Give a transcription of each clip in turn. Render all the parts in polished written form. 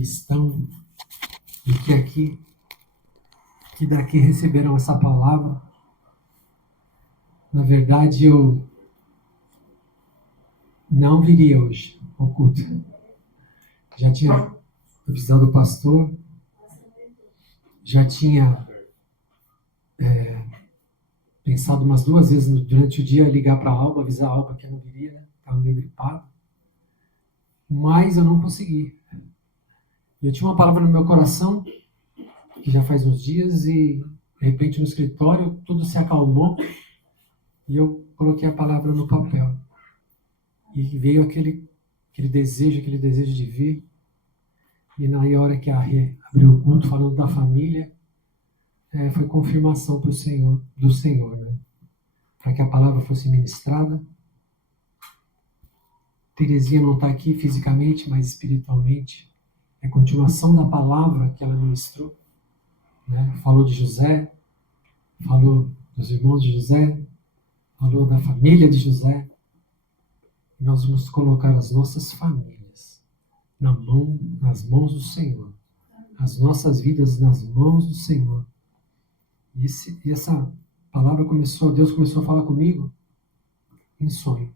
que estão e que daqui receberam essa palavra. Na verdade, eu não viria hoje ao culto. Já tinha avisado o pastor, já tinha pensado umas 2 vezes durante o dia ligar para a Alba, avisar a Alba que eu não viria, né? Estava meio gripado. Mas eu não consegui. Eu tinha uma palavra no meu coração, que já faz uns dias, e de repente no escritório tudo se acalmou e eu coloquei a palavra no papel. E veio aquele desejo de vir. E na hora que a Rê abriu o culto falando da família, foi confirmação do Senhor, né? Para que a palavra fosse ministrada. Terezinha não está aqui fisicamente, mas espiritualmente. É a continuação da palavra que ela ministrou. Né? Falou de José, falou dos irmãos de José, falou da família de José. E nós vamos colocar as nossas famílias nas mãos do Senhor. As nossas vidas nas mãos do Senhor. E essa palavra Deus começou a falar comigo em sonho.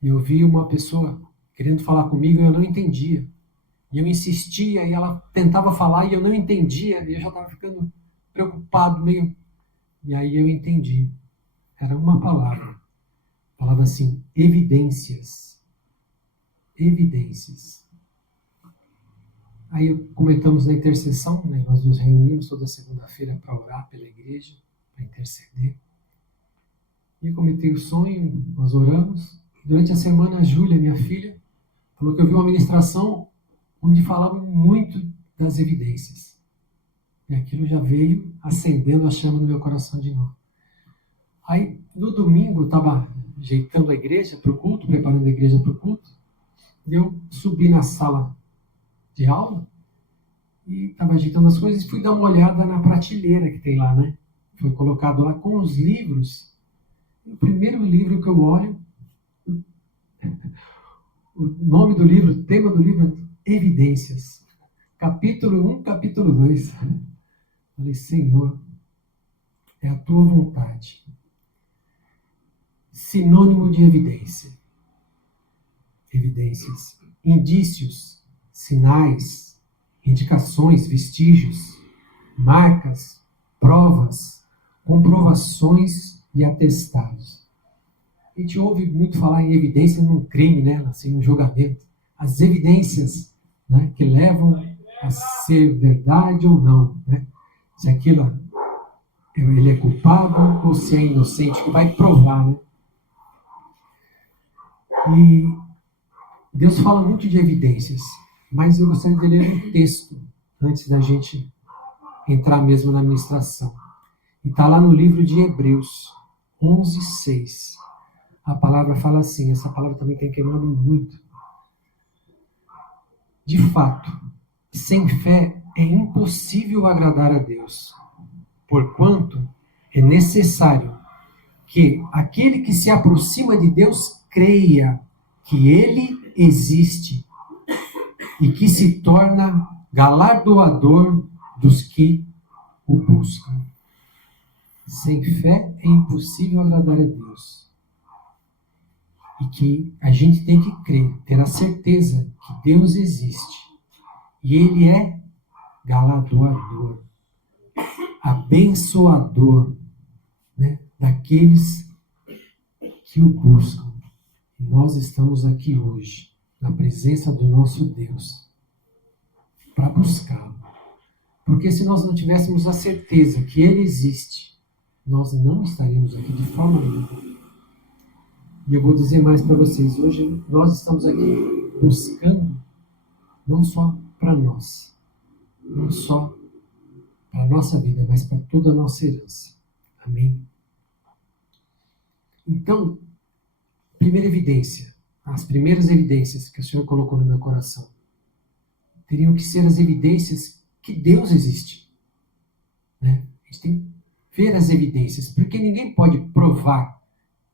E eu vi uma pessoa querendo falar comigo e eu não entendia. E eu insistia e ela tentava falar e eu não entendia. E eu já estava ficando preocupado, meio... E aí eu entendi. Era uma palavra. Falava assim, evidências. Evidências. Aí comentamos na intercessão, né? Nós nos reunimos toda segunda-feira para orar pela igreja, para interceder. E eu comentei o sonho, nós oramos. Durante a semana, a Júlia, minha filha, falou que eu vi uma ministração onde falava muito das evidências. E aquilo já veio acendendo a chama no meu coração de novo. Aí, no domingo, eu estava ajeitando a igreja para o culto, preparando a igreja para o culto, e eu subi na sala de aula e estava ajeitando as coisas e fui dar uma olhada na prateleira que tem lá, né? Foi colocado lá com os livros. O primeiro livro que eu olho, o nome do livro, o tema do livro é Evidências. Capítulo 1, capítulo 2. Falei, Senhor, é a tua vontade. Sinônimo de evidência. Evidências. Indícios, sinais, indicações, vestígios, marcas, provas, comprovações e atestados. A gente ouve muito falar em evidência num crime, né? Assim, no julgamento. As evidências, né, que levam a ser verdade ou não, né? Se aquilo ele é culpado ou se é inocente, que vai provar, né? E Deus fala muito de evidências, mas eu gostaria de ler um texto antes da gente entrar mesmo na ministração. E está lá no livro de Hebreus 11:6. A palavra fala assim, essa palavra também tem queimado muito. De fato, sem fé é impossível agradar a Deus, porquanto é necessário que aquele que se aproxima de Deus creia que Ele existe e que se torna galardoador dos que o buscam. Sem fé é impossível agradar a Deus. E que a gente tem que crer, ter a certeza que Deus existe. E Ele é galardoador, abençoador, né, daqueles que o buscam. E nós estamos aqui hoje, na presença do nosso Deus, para buscá-lo. Porque se nós não tivéssemos a certeza que Ele existe, nós não estaríamos aqui de forma nenhuma. E eu vou dizer mais para vocês, hoje nós estamos aqui buscando, não só para nós, não só para a nossa vida, mas para toda a nossa herança. Amém? Então, primeira evidência, as primeiras evidências que o Senhor colocou no meu coração, teriam que ser as evidências que Deus existe. Né? A gente tem que ver as evidências, porque ninguém pode provar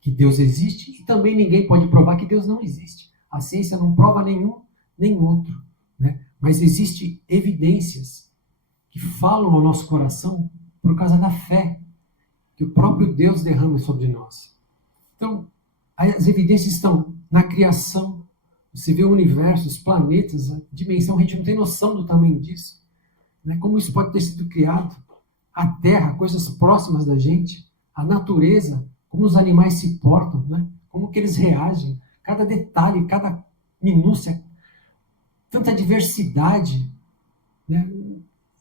que Deus existe e também ninguém pode provar que Deus não existe. A ciência não prova nenhum nem outro. Né? Mas existem evidências que falam ao nosso coração por causa da fé que o próprio Deus derrama sobre nós. Então, as evidências estão na criação. Você vê o universo, os planetas, a dimensão, a gente não tem noção do tamanho disso. Né? Como isso pode ter sido criado? A terra, coisas próximas da gente, a natureza, como os animais se portam, né? Como que eles reagem, cada detalhe, cada minúcia, tanta diversidade, né?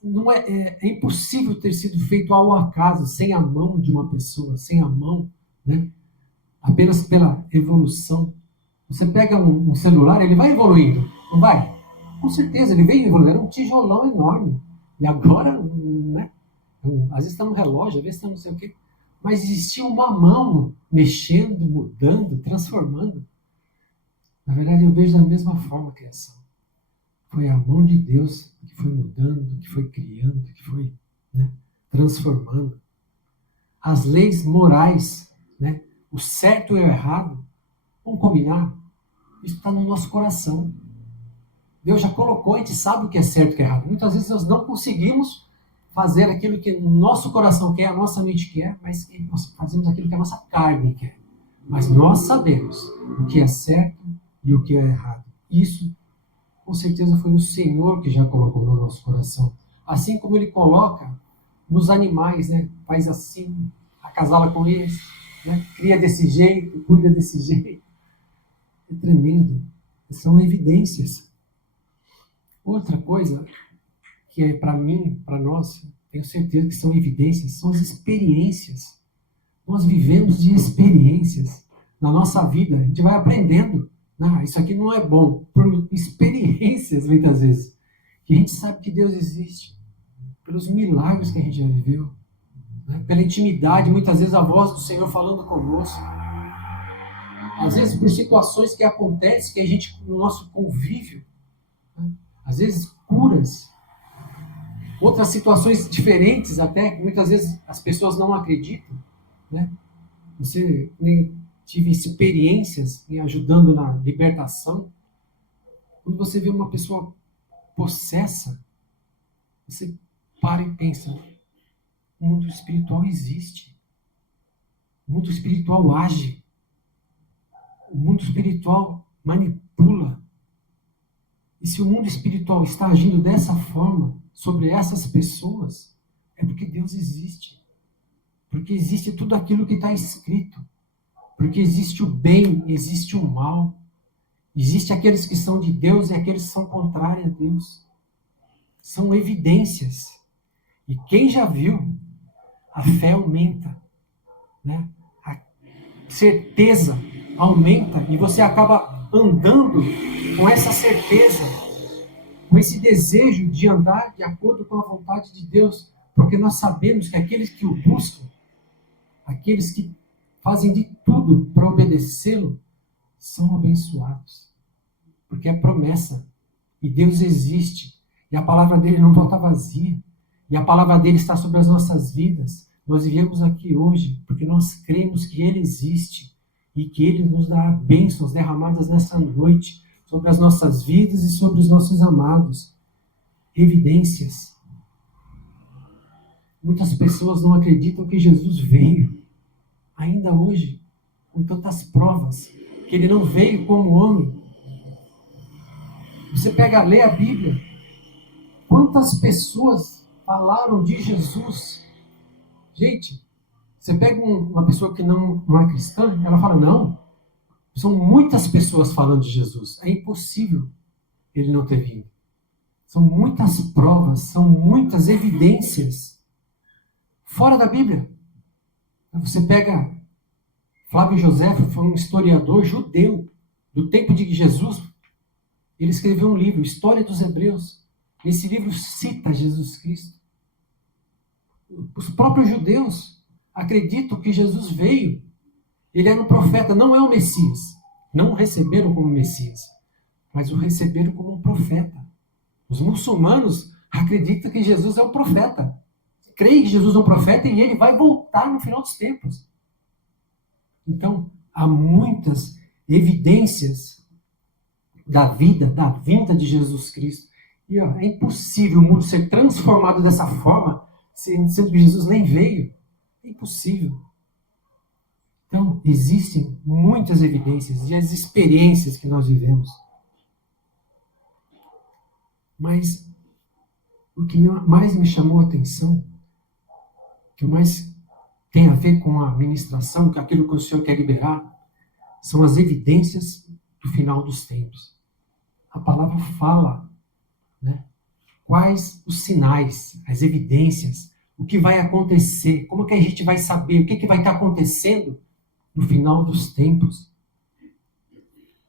Não é impossível ter sido feito ao acaso, sem a mão de uma pessoa, sem a mão, né? Apenas pela evolução. Você pega um celular, ele vai evoluindo, não vai? Com certeza, ele veio evoluindo, era um tijolão enorme. E agora, né? Às vezes está no relógio, às vezes está não sei o quê. Mas existia uma mão mexendo, mudando, transformando. Na verdade, eu vejo da mesma forma a criação. Foi a mão de Deus que foi mudando, que foi criando, que foi, né, transformando. As leis morais, né, o certo e o errado, vamos combinar? Isso está no nosso coração. Deus já colocou, a gente sabe o que é certo e o que é errado. Muitas vezes nós não conseguimos fazer aquilo que o nosso coração quer, a nossa mente quer, mas nós fazemos aquilo que a nossa carne quer. Mas nós sabemos o que é certo e o que é errado. Isso, com certeza, foi o Senhor que já colocou no nosso coração. Assim como Ele coloca nos animais, né? Faz assim, acasala com eles, né? Cria desse jeito, cuida desse jeito. É tremendo. São evidências. Outra coisa que é para mim, para nós, tenho certeza que são evidências, são as experiências. Nós vivemos de experiências na nossa vida. A gente vai aprendendo. Isso aqui não é bom. Por experiências, muitas vezes. Que a gente sabe que Deus existe. Pelos milagres que a gente já viveu. Né? Pela intimidade, muitas vezes a voz do Senhor falando conosco. Às vezes por situações que acontecem que a gente, no nosso convívio, né? Às vezes curas. Outras situações diferentes até, que muitas vezes as pessoas não acreditam. Né? Você tive experiências em ajudando na libertação. Quando você vê uma pessoa possessa, você para e pensa, o mundo espiritual existe. O mundo espiritual age. O mundo espiritual manipula. E se o mundo espiritual está agindo dessa forma sobre essas pessoas, é porque Deus existe. Porque existe tudo aquilo que está escrito. Porque existe o bem, existe o mal. Existe aqueles que são de Deus e aqueles que são contrários a Deus. São evidências. E quem já viu, a fé aumenta. Né? A certeza aumenta e você acaba andando com essa certeza, com esse desejo de andar de acordo com a vontade de Deus, porque nós sabemos que aqueles que o buscam, aqueles que fazem de tudo para obedecê-lo, são abençoados. Porque é promessa. E Deus existe. E a palavra dele não volta vazia. E a palavra dele está sobre as nossas vidas. Nós viemos aqui hoje porque nós cremos que ele existe e que ele nos dá bênçãos derramadas nessa noite sobre as nossas vidas e sobre os nossos amados. Evidências. Muitas pessoas não acreditam que Jesus veio. Ainda hoje, com tantas provas, que ele não veio como homem. Você lê a Bíblia. Quantas pessoas falaram de Jesus? Gente, você pega uma pessoa que não é cristã, ela fala, não, são muitas pessoas falando de Jesus. É impossível ele não ter vindo. São muitas provas, são muitas evidências. Fora da Bíblia. Você pega Flávio Josefo, foi um historiador judeu do tempo de Jesus. Ele escreveu um livro, História dos Hebreus. Esse livro cita Jesus Cristo. Os próprios judeus acreditam que Jesus veio. Ele era um profeta, não é o Messias. Não o receberam como Messias, mas o receberam como um profeta. Os muçulmanos acreditam que Jesus é um profeta. Creem que Jesus é um profeta e ele vai voltar no final dos tempos. Então, há muitas evidências da vinda de Jesus Cristo. E ó, é impossível o mundo ser transformado dessa forma, sendo que Jesus nem veio. É impossível. Então, existem muitas evidências e as experiências que nós vivemos. Mas o que mais me chamou a atenção, que mais tem a ver com a ministração, que aquilo que o Senhor quer liberar, são as evidências do final dos tempos. A palavra fala, né? Quais os sinais, as evidências, o que vai acontecer, como que a gente vai saber, o que vai estar acontecendo no final dos tempos.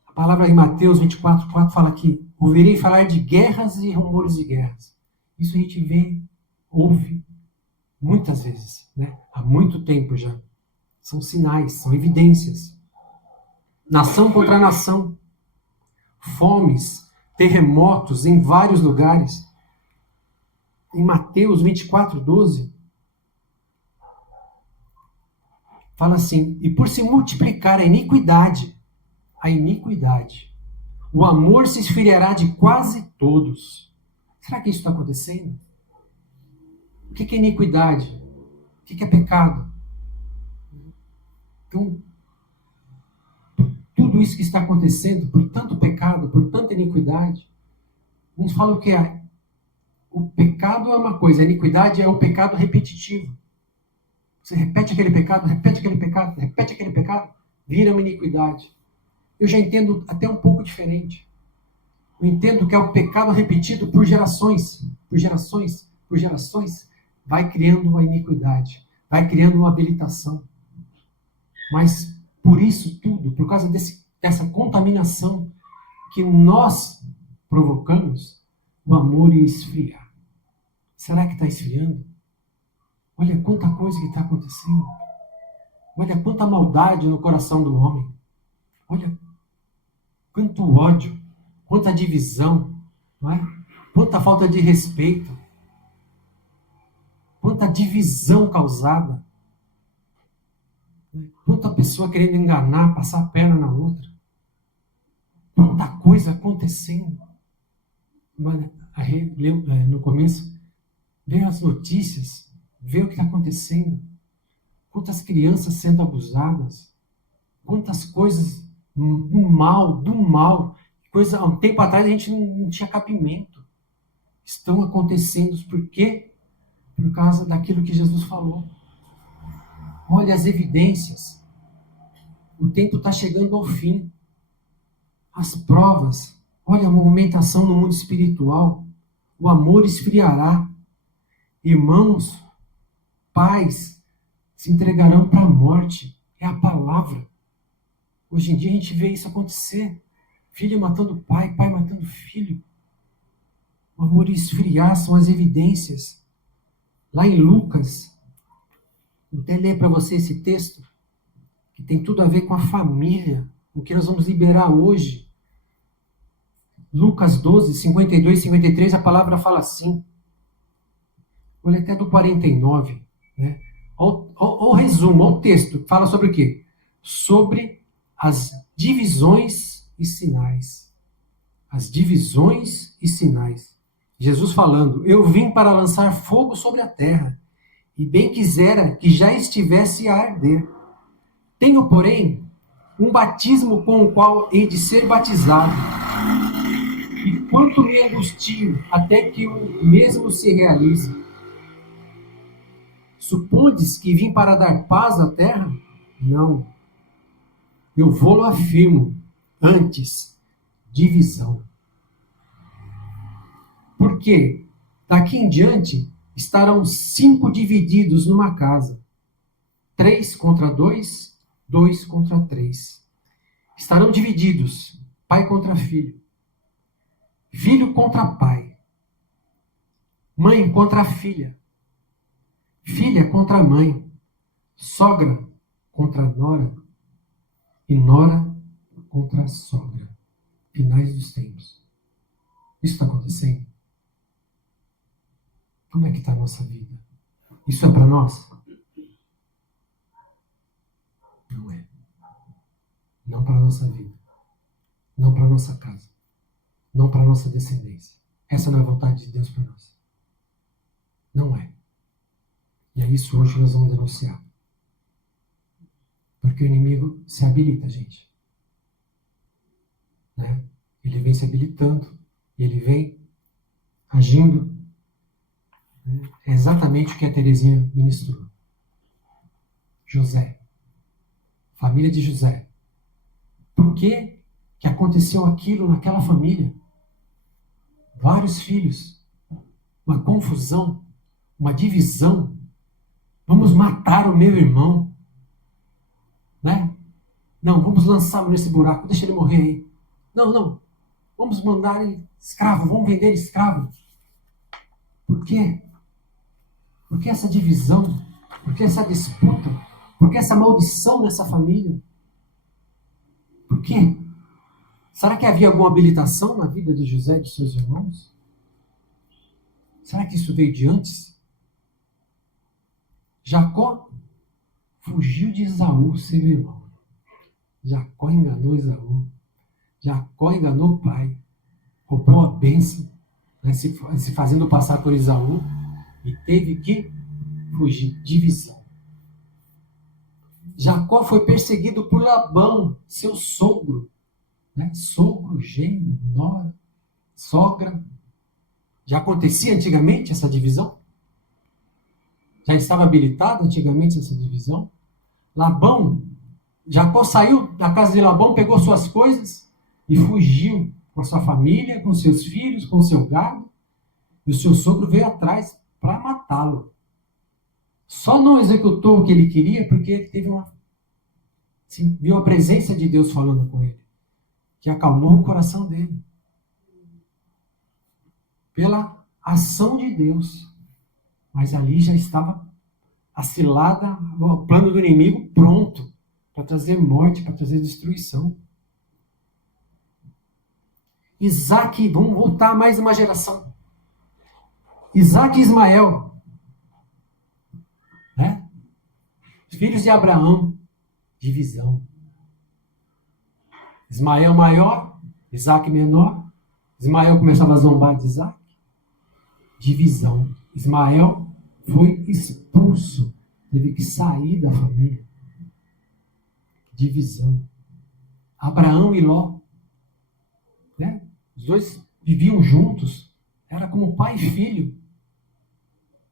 A palavra em Mateus 24:4 fala que ouvirei falar de guerras e rumores de guerras. Isso a gente vê, ouve muitas vezes, né? Há muito tempo já. São sinais, são evidências. Nação contra nação. Fomes, terremotos em vários lugares. Em Mateus 24:12, fala assim: e por se multiplicar a iniquidade, o amor se esfriará de quase todos. Será que isso está acontecendo? O que é iniquidade? O que é pecado? Então, tudo isso que está acontecendo, por tanto pecado, por tanta iniquidade, uns falam que o pecado é uma coisa, a iniquidade é o pecado repetitivo. Você repete aquele pecado, repete aquele pecado, repete aquele pecado, vira uma iniquidade. Eu já entendo até um pouco diferente. Eu entendo que é o pecado repetido por gerações, vai criando uma iniquidade, vai criando uma habilitação. Mas por isso tudo, por causa dessa contaminação que nós provocamos, o amor ia esfriar. Será que está esfriando? Olha quanta coisa que está acontecendo. Olha quanta maldade no coração do homem. Olha quanto ódio, quanta divisão, não é? Quanta falta de respeito, quanta divisão causada. Quanta pessoa querendo enganar, passar a perna na outra. Quanta coisa acontecendo. No começo, veio as notícias, vê o que está acontecendo. Quantas crianças sendo abusadas. Quantas coisas do mal. Coisa, há um tempo atrás a gente não tinha cabimento. Estão acontecendo. Por quê? Por causa daquilo que Jesus falou. Olha as evidências. O tempo está chegando ao fim. As provas. Olha a movimentação no mundo espiritual. O amor esfriará. Irmãos, pais se entregarão para a morte. É a palavra. Hoje em dia a gente vê isso acontecer. Filho matando pai, pai matando filho. O amor esfriar são as evidências. Lá em Lucas, vou até ler para você esse texto, que tem tudo a ver com a família, o que nós vamos liberar hoje. Lucas 12, 52 e 53, a palavra fala assim. Olha até do 49, né? Olha o resumo, olha o texto. Fala sobre o quê? Sobre as divisões e sinais. As divisões e sinais. Jesus falando: eu vim para lançar fogo sobre a terra, e bem quisera que já estivesse a arder. Tenho, porém, um batismo com o qual hei de ser batizado. E quanto me angustio até que o mesmo se realize. Supondes que vim para dar paz à terra? Não. Eu vou-lo afirmo. Antes, divisão. Porque daqui em diante estarão 5 divididos numa casa. 3 contra 2, 2 contra 3. Estarão divididos, pai contra filho. Filho contra pai. Mãe contra filha. Filha contra mãe. Sogra contra nora. E nora contra sogra. Finais dos tempos. Isso está acontecendo? Como é que está a nossa vida? Isso é para nós? Não é. Não para a nossa vida. Não para a nossa casa. Não para a nossa descendência. Essa não é a vontade de Deus para nós. Não é. E é isso hoje que nós vamos denunciar. Porque o inimigo se habilita, gente. Né? Ele vem se habilitando. Ele vem agindo. Né? É exatamente o que a Teresinha ministrou. José. Família de José. Por que aconteceu aquilo naquela família? Vários filhos. Uma confusão. Uma divisão. Vamos matar o meu irmão. Né? Não, vamos lançá-lo nesse buraco. Deixa ele morrer aí. Não. Vamos mandar ele escravo. Vamos vender ele escravo. Por quê? Por que essa divisão? Por que essa disputa? Por que essa maldição nessa família? Por quê? Será que havia alguma habilitação na vida de José e de seus irmãos? Será que isso veio de antes? Jacó fugiu de Esaú, seu irmão. Jacó enganou Esaú. Jacó enganou o pai. Roubou a bênção, né, se fazendo passar por Esaú. E teve que fugir. Divisão. Jacó foi perseguido por Labão, seu sogro. Né? Sogro, genro, nora, sogra. Já acontecia antigamente essa divisão? Já estava habilitada antigamente essa divisão? Jacó saiu da casa de Labão, pegou suas coisas e fugiu com a sua família, com seus filhos, com seu gado. E o seu sogro veio atrás para matá-lo. Só não executou o que ele queria porque ele teve viu a presença de Deus falando com ele, que acalmou o coração dele. Pela ação de Deus. Mas ali já estava a cilada, o plano do inimigo pronto para trazer morte, para trazer destruição. Isaac, vamos voltar mais uma geração. Isaac e Ismael. Né? Filhos de Abraão. Divisão. Ismael maior, Isaac menor. Ismael começava a zombar de Isaac. Divisão. Ismael foi expulso. Teve que sair da família. Divisão. Abraão e Ló. Né? Os dois viviam juntos. Era como pai e filho.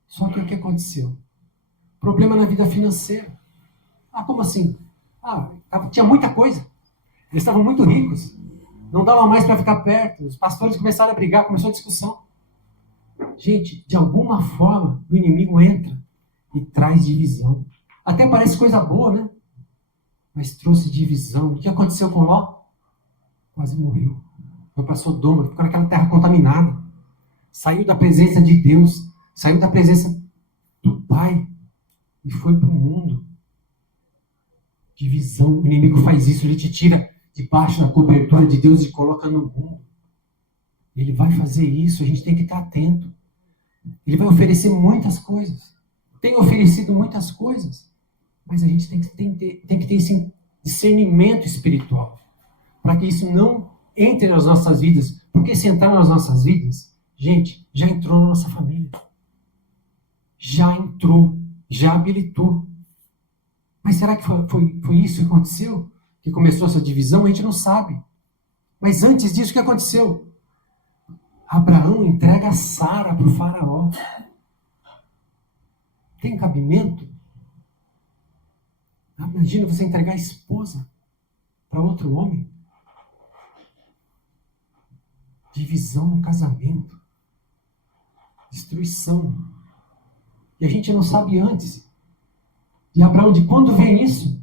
Só que o que aconteceu? Problema na vida financeira. Como assim? Tinha muita coisa. Eles estavam muito ricos. Não dava mais para ficar perto. Os pastores começaram a brigar, começou a discussão. Gente, de alguma forma, o inimigo entra e traz divisão. Até parece coisa boa, né? Mas trouxe divisão. O que aconteceu com Ló? Quase morreu. Foi para Sodoma, ficou naquela terra contaminada. Saiu da presença de Deus, saiu da presença do Pai e foi para o mundo. Divisão. O inimigo faz isso, ele te tira debaixo da cobertura de Deus e coloca no mundo. Ele vai fazer isso, a gente tem que estar atento. Ele vai oferecer muitas coisas. Tem oferecido muitas coisas, mas a gente tem que ter esse discernimento espiritual para que isso não entre nas nossas vidas. Porque se entrar nas nossas vidas, gente, já entrou na nossa família. Já entrou, já habilitou. Mas será que foi isso que aconteceu? Que começou essa divisão? A gente não sabe. Mas antes disso, o que aconteceu? Abraão entrega Sara para o faraó. Tem cabimento? Imagina você entregar a esposa para outro homem. Divisão no casamento. Destruição. E a gente não sabe antes de Abraão, de quando vem isso.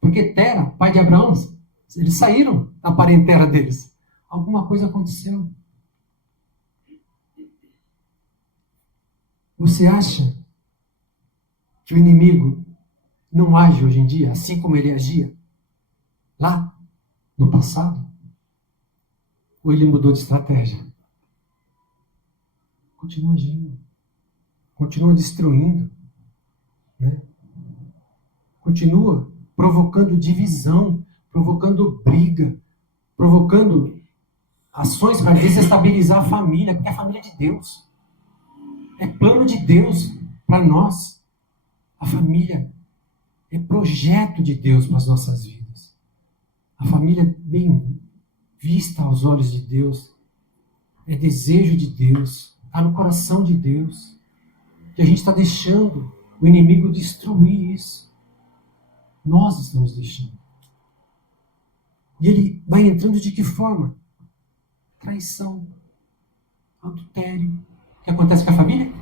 Porque Tera, pai de Abraão, eles saíram da parentela deles. Alguma coisa aconteceu. Você acha que o inimigo não age hoje em dia assim como ele agia lá no passado? Ou ele mudou de estratégia? Continua agindo. Continua destruindo. Né? Continua provocando divisão, provocando briga, provocando ações para desestabilizar a família, porque a família é de Deus. É plano de Deus para nós. A família é projeto de Deus para as nossas vidas. A família é bem vista aos olhos de Deus. É desejo de Deus. Está no coração de Deus. E a gente está deixando o inimigo destruir isso. Nós estamos deixando. E ele vai entrando de que forma? Traição, adultério. O que acontece com a família?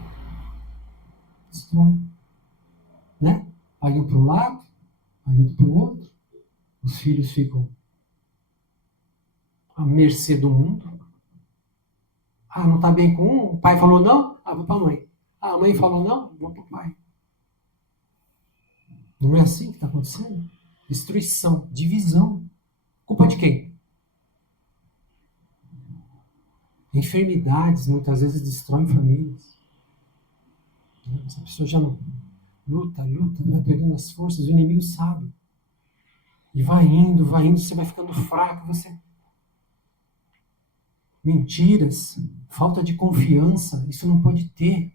Destrói. Né? Vai um para um lado, vai outro para o outro. Os filhos ficam à mercê do mundo. Ah, não está bem com um? O pai falou não? Ah, vou para a mãe. Ah, a mãe falou não? Vou para o pai. Não é assim que está acontecendo? Destruição, divisão. Culpa de quem? Enfermidades muitas vezes destroem famílias. Essa pessoa já não luta, vai perdendo as forças, o inimigo sabe. E vai indo, você vai ficando fraco, você... Mentiras, falta de confiança, isso não pode ter.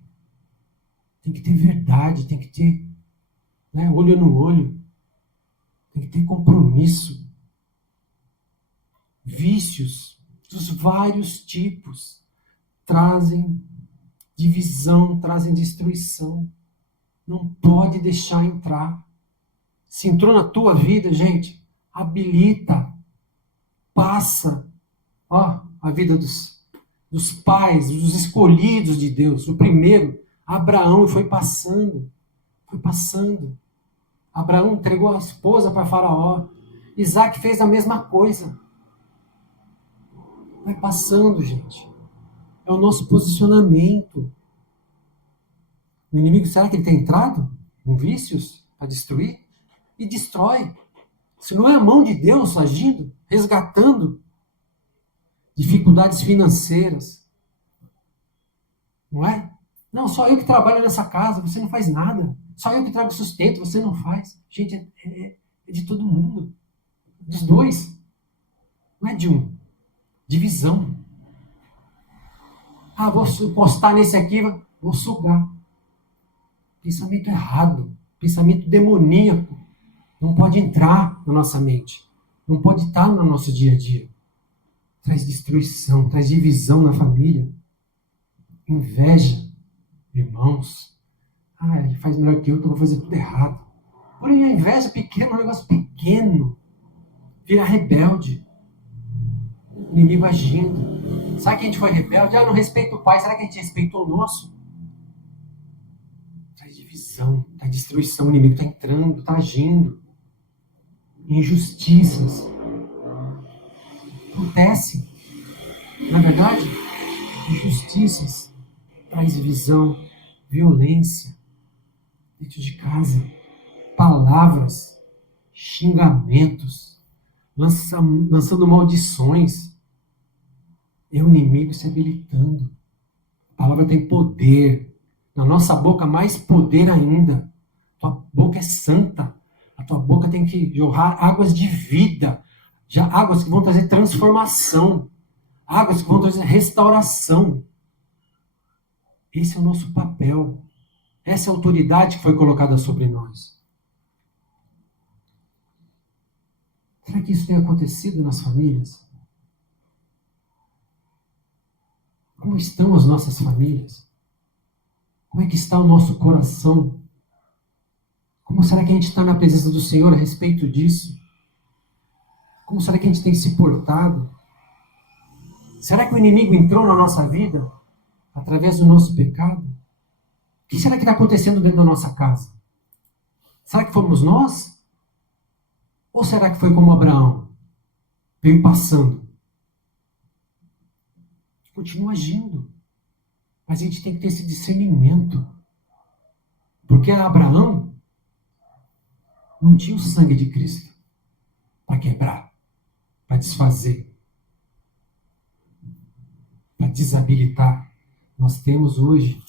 Tem que ter verdade, tem que ter, né, olho no olho. Tem que ter compromisso. Vícios dos vários tipos trazem divisão, trazem destruição. Não pode deixar entrar. Se entrou na tua vida, gente, habilita, passa, a vida dos pais, dos escolhidos de Deus. O primeiro, Abraão, foi passando. Abraão entregou a esposa para Faraó. Isaac fez a mesma coisa. Vai passando, gente. É o nosso posicionamento. O inimigo, será que ele tem entrado em vícios para destruir? E destrói. Se não é a mão de Deus agindo, resgatando dificuldades financeiras. Não é? Não, só eu que trabalho nessa casa, você não faz nada. Só eu que trago sustento, você não faz. Gente, é de todo mundo. Dos dois. Não é de um. Divisão. Ah, vou postar nesse aqui, vou sugar. Pensamento errado. Pensamento demoníaco. Não pode entrar na nossa mente. Não pode estar no nosso dia a dia. Traz destruição, traz divisão na família. Inveja. Irmãos. Ah, ele faz melhor que eu, então eu vou fazer tudo errado. Porém, a inveja pequena é um negócio pequeno. Vira rebelde. O inimigo agindo. Sabe que a gente foi rebelde? Ah, eu não respeito o pai. Será que a gente respeitou o nosso? Traz divisão, traz destruição. O inimigo está entrando, está agindo. Injustiças. Acontece. Na verdade, injustiças traz divisão, violência dentro de casa, palavras, xingamentos, lançando maldições. É o inimigo se habilitando. A palavra tem poder. Na nossa boca, mais poder ainda. Tua boca é santa. A tua boca tem que jorrar águas de vida. Já águas que vão trazer transformação. Águas que vão trazer restauração. Esse é o nosso papel. Essa é a autoridade que foi colocada sobre nós. Será que isso tem acontecido nas famílias? Como estão as nossas famílias? Como é que está o nosso coração? Como será que a gente está na presença do Senhor a respeito disso? Como será que a gente tem se portado? Será que o inimigo entrou na nossa vida através do nosso pecado? O que será que está acontecendo dentro da nossa casa? Será que fomos nós? Ou será que foi como Abraão? Veio passando. Continua agindo. Mas a gente tem que ter esse discernimento. Porque Abraão não tinha o sangue de Cristo para quebrar, para desfazer, para desabilitar. Nós temos hoje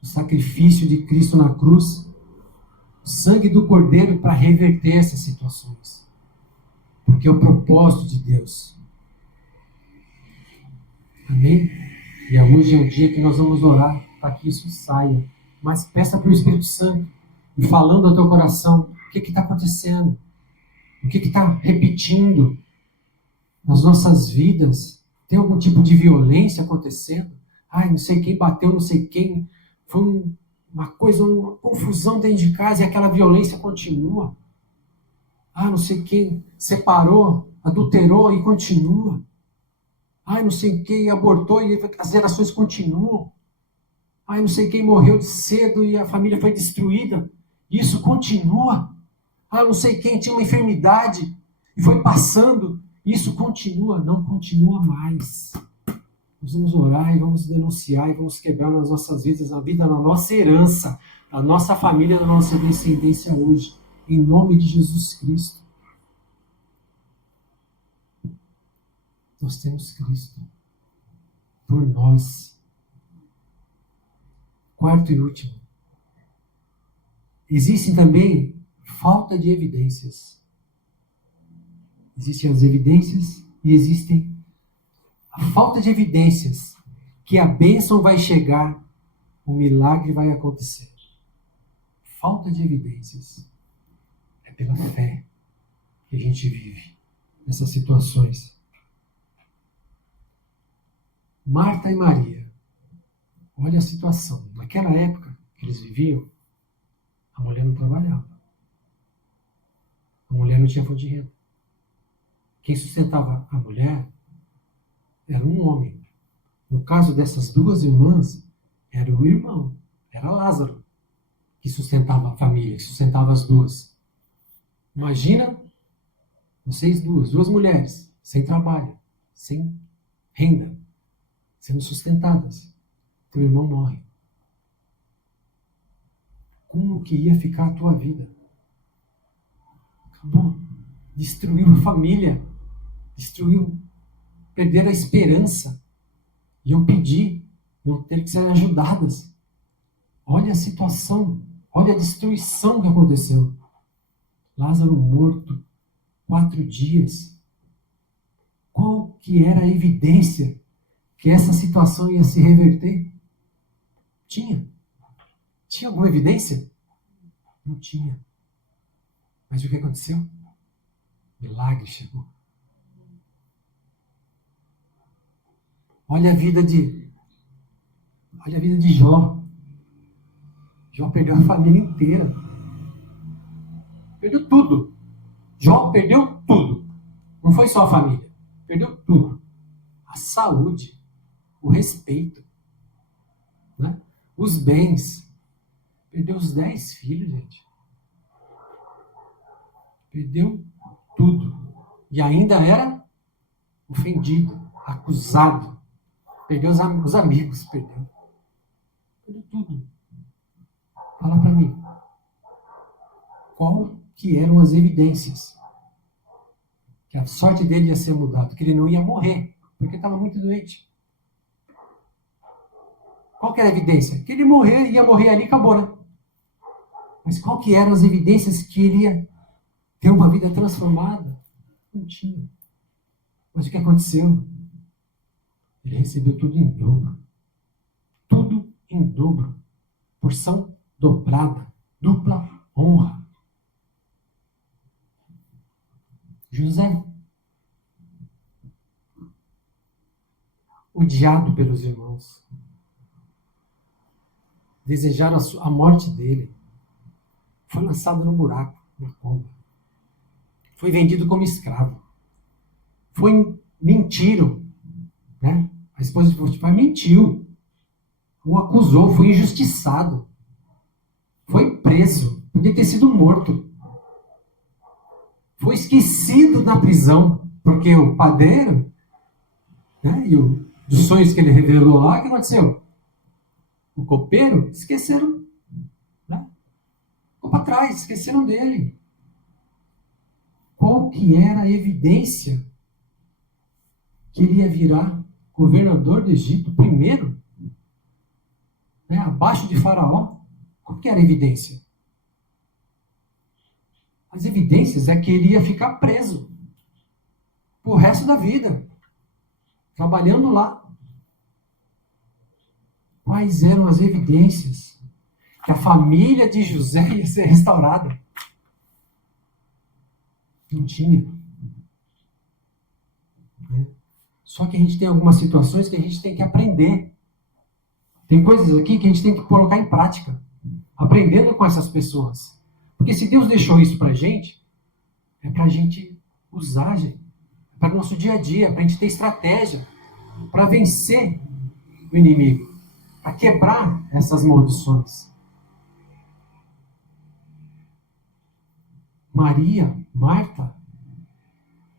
o sacrifício de Cristo na cruz, o sangue do Cordeiro para reverter essas situações. Porque é o propósito de Deus. Amém? E hoje é o dia que nós vamos orar para que isso saia. Mas peça para o Espírito Santo, e falando ao teu coração, o que está acontecendo? O que está repetindo nas nossas vidas? Tem algum tipo de violência acontecendo? Ai, não sei quem bateu, não sei quem. Foi uma coisa, uma confusão dentro de casa e aquela violência continua. Ah, não sei quem separou, adulterou e continua. Ai, não sei quem abortou e as gerações continuam. Ai, não sei quem morreu de cedo e a família foi destruída. Isso continua. Ah, não sei quem tinha uma enfermidade e foi passando. Isso continua. Não continua mais. Nós vamos orar e vamos denunciar e vamos quebrar nas nossas vidas, na vida, na nossa herança, na nossa família, na nossa descendência hoje. Em nome de Jesus Cristo. Nós temos Cristo por nós. Quarto e último. Existem também falta de evidências. Existem as evidências e existem a falta de evidências que a bênção vai chegar, o milagre vai acontecer. Falta de evidências. É pela fé que a gente vive nessas situações. Marta e Maria. Olha a situação. Naquela época que eles viviam, a mulher não trabalhava. A mulher não tinha fonte de renda. Quem sustentava a mulher era um homem. No caso dessas duas irmãs, era o irmão, era Lázaro, que sustentava a família, que sustentava as duas. Imagina vocês duas mulheres, sem trabalho, sem renda, sendo sustentadas. Teu irmão morre. Como que ia ficar a tua vida? Acabou. Destruiu a família. Destruiu. Perderam a esperança. Iam pedir. Iam ter que ser ajudadas. Olha a situação. Olha a destruição que aconteceu. Lázaro morto. 4 dias. Qual que era a evidência que essa situação ia se reverter? Tinha. Tinha alguma evidência? Não tinha. Mas o que aconteceu? Milagre chegou. Olha a vida de Jó. Jó perdeu a família inteira. Perdeu tudo. Jó perdeu tudo. Não foi só a família. Perdeu tudo. A saúde, o respeito, né? Os bens. Perdeu os 10 filhos, gente. Perdeu tudo. E ainda era ofendido, acusado. Perdeu os amigos, perdeu. Perdeu tudo. Fala para mim. Qual que eram as evidências? Que a sorte dele ia ser mudada, que ele não ia morrer, porque estava muito doente. Qual que era a evidência? Que ele ia morrer ali e acabou, né? Mas qual que eram as evidências que ele ia ter uma vida transformada? Não tinha. Mas o que aconteceu? Ele recebeu tudo em dobro. Tudo em dobro. Porção dobrada. Dupla honra. José, odiado pelos irmãos, desejaram a morte dele, foi lançado no buraco, na cova, foi vendido como escravo, mentiram, né? A esposa de Potifar mentiu, o acusou, foi injustiçado, foi preso, podia ter sido morto, foi esquecido na prisão, porque o padeiro, né, e dos sonhos que ele revelou lá, o que aconteceu? O copeiro, esqueceram, né? Ficou para trás, esqueceram dele. Qual que era a evidência que ele ia virar governador do Egito primeiro, né, abaixo de Faraó? Qual que era a evidência? As evidências é que ele ia ficar preso pro resto da vida, trabalhando lá. Quais eram as evidências que a família de José ia ser restaurada? Não tinha. Só que a gente tem algumas situações que a gente tem que aprender. Tem coisas aqui que a gente tem que colocar em prática, aprendendo com essas pessoas. Porque se Deus deixou isso pra gente, é pra gente usar, gente. É para o nosso dia a dia, pra gente ter estratégia, para vencer o inimigo, para quebrar essas maldições. Maria, Marta,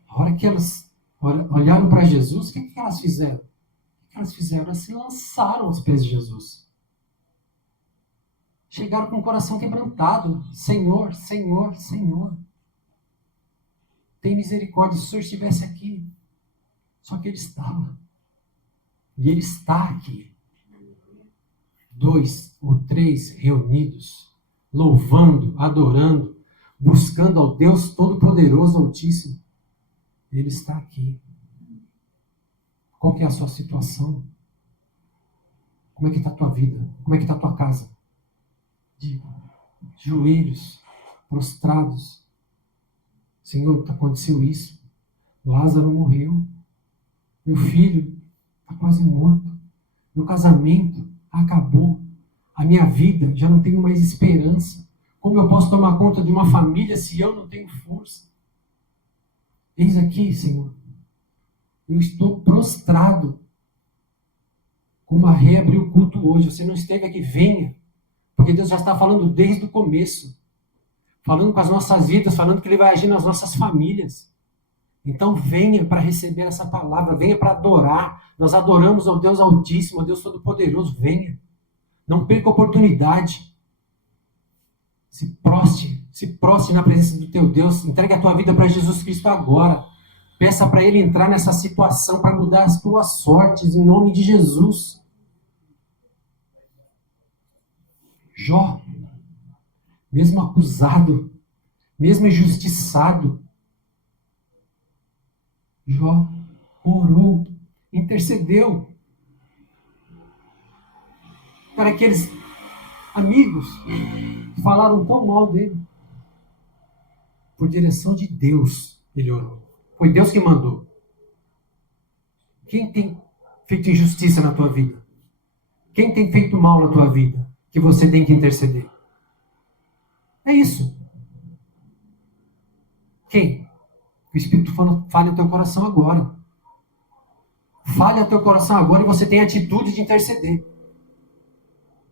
a hora que elas olharam para Jesus, o que elas fizeram? O que elas fizeram? Elas se lançaram aos pés de Jesus. Chegaram com o coração quebrantado. Senhor, Senhor, Senhor. Tem misericórdia, se o Senhor estivesse aqui. Só que Ele estava. E Ele está aqui. 2 ou 3 reunidos, louvando, adorando, buscando ao Deus Todo-Poderoso, Altíssimo. Ele está aqui. Qual que é a sua situação? Como é que está a tua vida? Como é que está a tua casa? De joelhos, prostrados. Senhor, aconteceu isso. Lázaro morreu. Meu filho está quase morto. Meu casamento acabou. A minha vida já não tenho mais esperança. Como eu posso tomar conta de uma família se eu não tenho força? Eis aqui, Senhor. Eu estou prostrado. Como a Rê abriu o culto hoje. Você não esteve aqui, venha. Porque Deus já está falando desde o começo. Falando com as nossas vidas, falando que Ele vai agir nas nossas famílias. Então venha para receber essa palavra, venha para adorar. Nós adoramos ao Deus Altíssimo, ao Deus Todo-Poderoso. Venha. Não perca a oportunidade. Se prostre na presença do teu Deus. Entregue a tua vida para Jesus Cristo agora. Peça para Ele entrar nessa situação, para mudar as tuas sortes, em nome de Jesus. Jó, mesmo acusado, mesmo injustiçado, Jó orou, intercedeu para aqueles amigos que falaram tão mal dele. Por direção de Deus, ele orou. Foi Deus que mandou. Quem tem feito injustiça na tua vida? Quem tem feito mal na tua vida? Que você tem que interceder? É isso. Quem? O Espírito fale ao teu coração agora. Fale ao teu coração agora e você tem a atitude de interceder.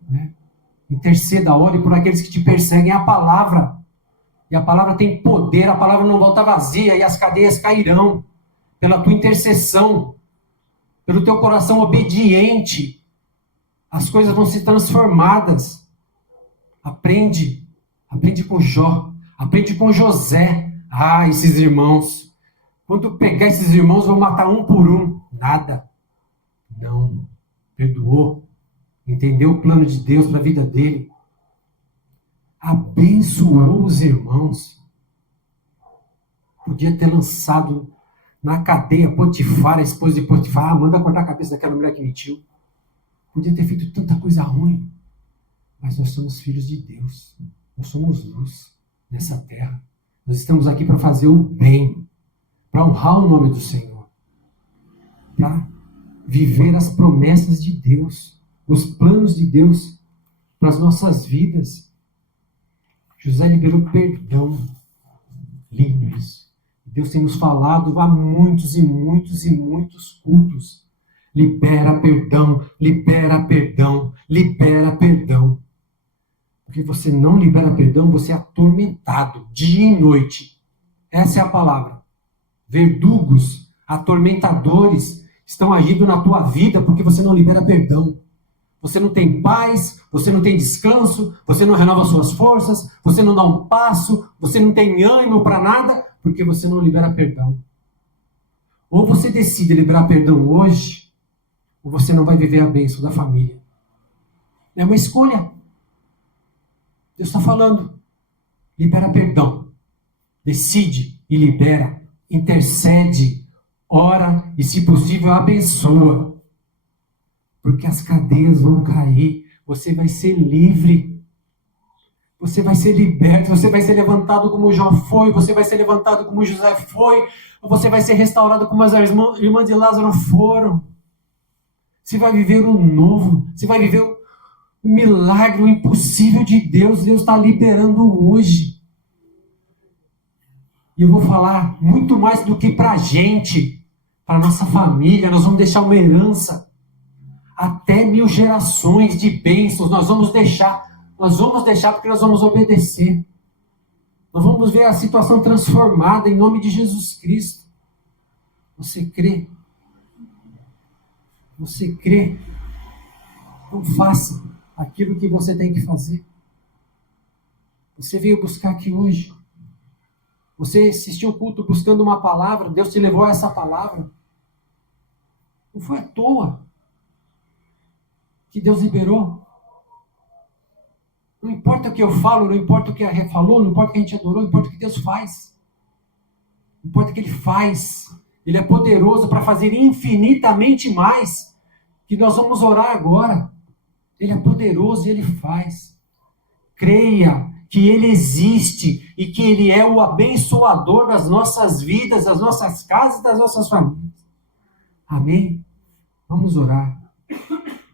Né? Interceda, ore por aqueles que te perseguem. É a palavra. E a palavra tem poder, a palavra não volta vazia e as cadeias cairão pela tua intercessão, pelo teu coração obediente. As coisas vão ser transformadas. Aprende com Jó, aprende com José. Ah, esses irmãos, quando pegar esses irmãos, vão matar um por um. Nada. Não. Perdoou. Entendeu o plano de Deus para a vida dele. Abençoou os irmãos. Podia ter lançado na cadeia Potifar, a esposa de Potifar. Ah, manda cortar a cabeça daquela mulher que mentiu. Podia ter feito tanta coisa ruim. Mas nós somos filhos de Deus. Nós somos luz nessa terra. Nós estamos aqui para fazer o bem. Para honrar o nome do Senhor. Para viver as promessas de Deus. Os planos de Deus para as nossas vidas. José liberou perdão. Lindo isso. Deus tem nos falado há muitos e muitos e muitos cultos. Libera perdão, libera perdão, libera perdão. Porque você não libera perdão, você é atormentado dia e noite. Essa é a palavra. Verdugos, atormentadores estão agindo na tua vida porque você não libera perdão. Você não tem paz, você não tem descanso, você não renova suas forças, você não dá um passo, você não tem ânimo para nada, porque você não libera perdão. Ou você decide liberar perdão hoje, ou você não vai viver a bênção da família. É uma escolha. Deus está falando. Libera perdão. Decide e libera. Intercede. Ora e, se possível, abençoa. porque as cadeias vão cair, você vai ser livre, você vai ser liberto, você vai ser levantado como Jó foi, você vai ser levantado como José foi, você vai ser restaurado como as irmãs de Lázaro foram. Você vai viver o novo, você vai viver o milagre, o impossível de Deus. Deus está liberando hoje. E eu vou falar muito mais do que para a gente, para a nossa família. Nós vamos deixar uma herança, até 1000 gerações de bênçãos. Nós vamos deixar porque nós vamos obedecer. Nós vamos ver a situação transformada em nome de Jesus Cristo. Você crê? Você crê? Então faça aquilo que você tem que fazer. Você veio buscar aqui hoje. Você assistiu o culto buscando uma palavra. Deus te levou a essa palavra. Não foi à toa que Deus liberou. Não importa o que eu falo, não importa o que a Rê falou, não importa o que a gente adorou, não importa o que Deus faz. Não importa o que Ele faz. Ele é poderoso para fazer infinitamente mais que nós vamos orar agora. Ele é poderoso e Ele faz. Creia que Ele existe e que Ele é o abençoador das nossas vidas, das nossas casas, das nossas famílias. Amém? Vamos orar.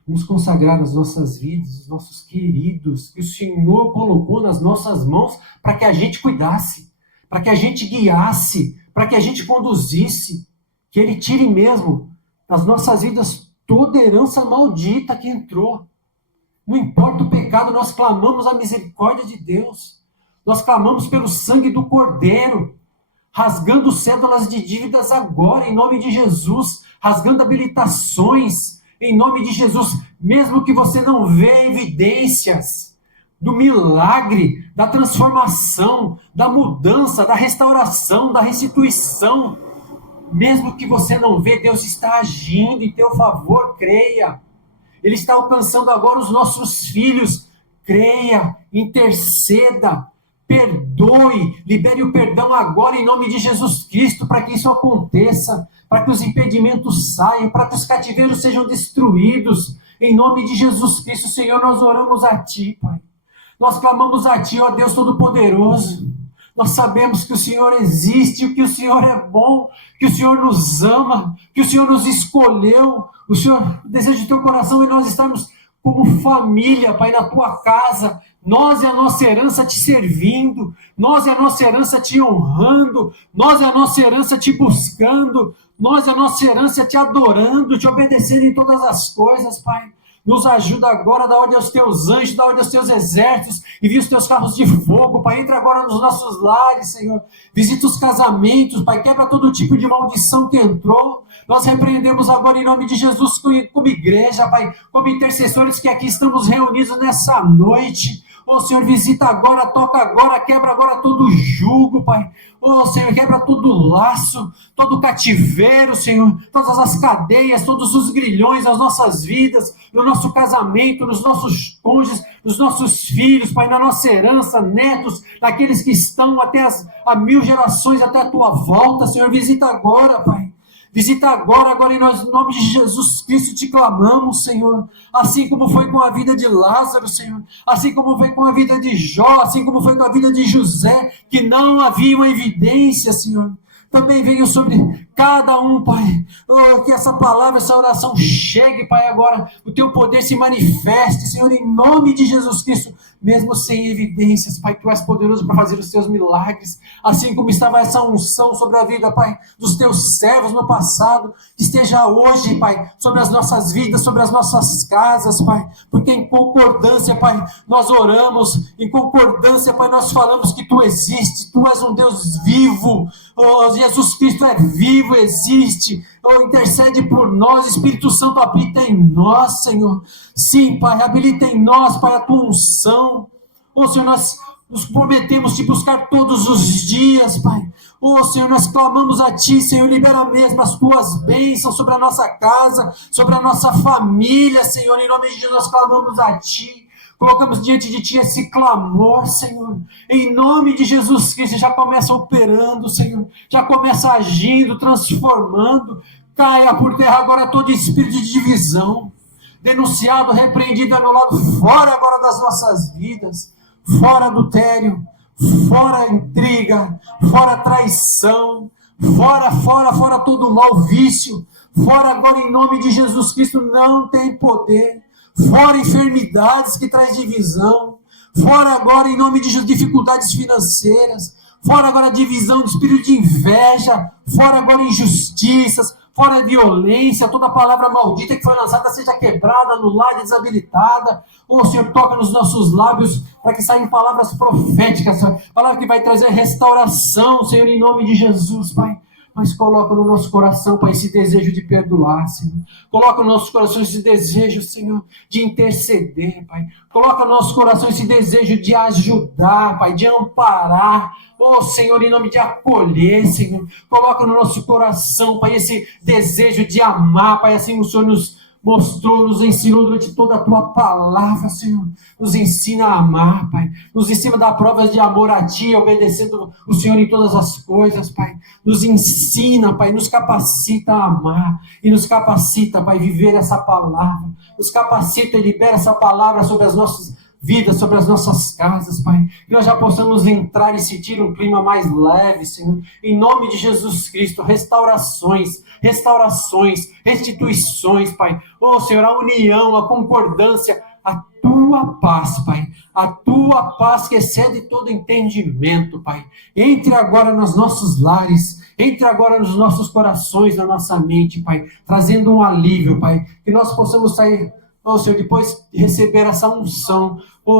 Vamos consagrar as nossas vidas, os nossos queridos, que o Senhor colocou nas nossas mãos para que a gente cuidasse, para que a gente guiasse, para que a gente conduzisse, que Ele tire mesmo das nossas vidas toda herança maldita que entrou. Não importa o pecado, nós clamamos a misericórdia de Deus. Nós clamamos pelo sangue do Cordeiro, rasgando cédulas de dívidas agora, em nome de Jesus, rasgando habilitações, em nome de Jesus, mesmo que você não vê evidências do milagre, da transformação, da mudança, da restauração, da restituição, mesmo que você não vê, Deus está agindo em teu favor, creia. Ele está alcançando agora os nossos filhos, creia, interceda, perdoe, libere o perdão agora em nome de Jesus Cristo, para que isso aconteça, para que os impedimentos saiam, para que os cativeiros sejam destruídos, em nome de Jesus Cristo. Senhor, nós oramos a Ti, Pai. Nós clamamos a Ti, ó Deus Todo-Poderoso. Nós sabemos que o Senhor existe, que o Senhor é bom, que o Senhor nos ama, que o Senhor nos escolheu. O Senhor deseja o Teu coração e nós estamos como família, Pai, na Tua casa. Nós e a nossa herança Te servindo, nós e a nossa herança Te honrando, nós e a nossa herança Te buscando, nós e a nossa herança Te adorando, Te obedecendo em todas as coisas, Pai. Nos ajuda agora, dá ordem aos Teus anjos, dá ordem aos Teus exércitos, envia os Teus carros de fogo, Pai, entra agora nos nossos lares, Senhor, visita os casamentos, Pai, quebra todo tipo de maldição que entrou. Nós repreendemos agora em nome de Jesus como igreja, Pai, como intercessores que aqui estamos reunidos nessa noite. Ô Senhor, visita agora, toca agora, quebra agora todo jugo, Pai. Ô Senhor, quebra todo laço, todo cativeiro, Senhor, todas as cadeias, todos os grilhões das nossas vidas, no nosso casamento, nos nossos cônjuges, nos nossos filhos, Pai, na nossa herança, netos, daqueles que estão até a 1000 gerações, até a Tua volta, Senhor, visita agora, Pai. Visita agora em nome de Jesus Cristo te clamamos, Senhor. Assim como foi com a vida de Lázaro, Senhor. Assim como foi com a vida de Jó, assim como foi com a vida de José, que não havia uma evidência, Senhor. Também venha sobre cada um, Pai. Oh, que essa palavra, essa oração chegue, Pai, agora. O Teu poder se manifeste, Senhor, em nome de Jesus Cristo. Mesmo sem evidências, Pai, Tu és poderoso para fazer os Teus milagres. Assim como estava essa unção sobre a vida, Pai, dos Teus servos no passado. Que esteja hoje, Pai, sobre as nossas vidas, sobre as nossas casas, Pai. Porque em concordância, Pai, nós oramos. Em concordância, Pai, nós falamos que Tu existes. Tu és um Deus vivo. Oh, Jesus Cristo é vivo, existe. Oh, intercede por nós, Espírito Santo habita em nós, Senhor. Sim, Pai, habilita em nós, Pai, a Tua unção. Oh, Senhor, nós nos prometemos Te buscar todos os dias, Pai. Oh, Senhor, nós clamamos a Ti, Senhor, libera mesmo as Tuas bênçãos sobre a nossa casa, sobre a nossa família, Senhor. Em nome de Jesus, nós clamamos a Ti. Colocamos diante de Ti esse clamor, Senhor. Em nome de Jesus Cristo, já começa operando, Senhor. Já começa agindo, transformando. Caia por terra agora todo espírito de divisão. denunciado, repreendido, anulado, fora agora das nossas vidas, fora adultério, fora intriga, fora traição, fora todo o mal, vício, fora agora em nome de Jesus Cristo, não tem poder, fora enfermidades que traz divisão, fora agora em nome de Jesus, dificuldades financeiras, fora agora divisão de espírito de inveja, fora agora injustiças, fora violência, toda palavra maldita que foi lançada seja quebrada, anulada, desabilitada. Senhor, toca nos nossos lábios para que saiam palavras proféticas, palavra que vai trazer restauração, Senhor, em nome de Jesus, Pai. Mas coloca no nosso coração, Pai, esse desejo de perdoar, Senhor. Coloca no nosso coração esse desejo, Senhor, de interceder, Pai. Coloca no nosso coração esse desejo de ajudar, Pai, de amparar. Senhor, em nome de acolher, Senhor. Coloca no nosso coração, Pai, esse desejo de amar, Pai, assim o Senhor nos mostrou, nos ensinou durante toda a Tua palavra, Senhor. Nos ensina a amar, Pai. Nos ensina a dar provas de amor a Ti, obedecendo o Senhor em todas as coisas, Pai. Nos ensina, Pai, nos capacita a amar. E nos capacita, Pai, viver essa palavra. Nos capacita e libera essa palavra sobre as nossas vidas, sobre as nossas casas, Pai. Que nós já possamos entrar e sentir um clima mais leve, Senhor. Em nome de Jesus Cristo, restaurações, restituições, Pai. Senhor, a união, a concordância, a Tua paz, Pai. A Tua paz que excede todo entendimento, Pai. Entre agora nos nossos lares, entre agora nos nossos corações, na nossa mente, Pai. Trazendo um alívio, Pai. Que nós possamos sair, Senhor, depois de receber essa unção,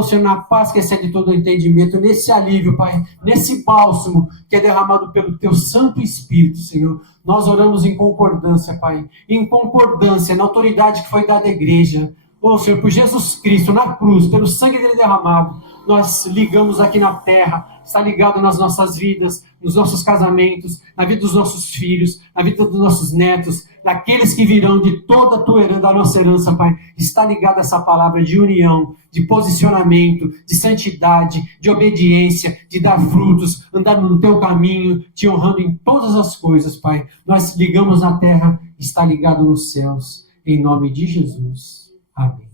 Senhor, na paz que excede todo o entendimento, nesse alívio, Pai, nesse bálsamo que é derramado pelo Teu Santo Espírito, Senhor, nós oramos em concordância, Pai, em concordância na autoridade que foi dada à igreja, Senhor, por Jesus Cristo, na cruz, pelo sangue dele derramado, nós ligamos aqui na terra, está ligado nas nossas vidas, nos nossos casamentos, na vida dos nossos filhos, na vida dos nossos netos, daqueles que virão, de toda a tua herança, da nossa herança, Pai, está ligada essa palavra de união, de posicionamento, de santidade, de obediência, de dar frutos, andar no teu caminho, te honrando em todas as coisas, Pai. Nós ligamos na terra, está ligado nos céus, em nome de Jesus. Amém.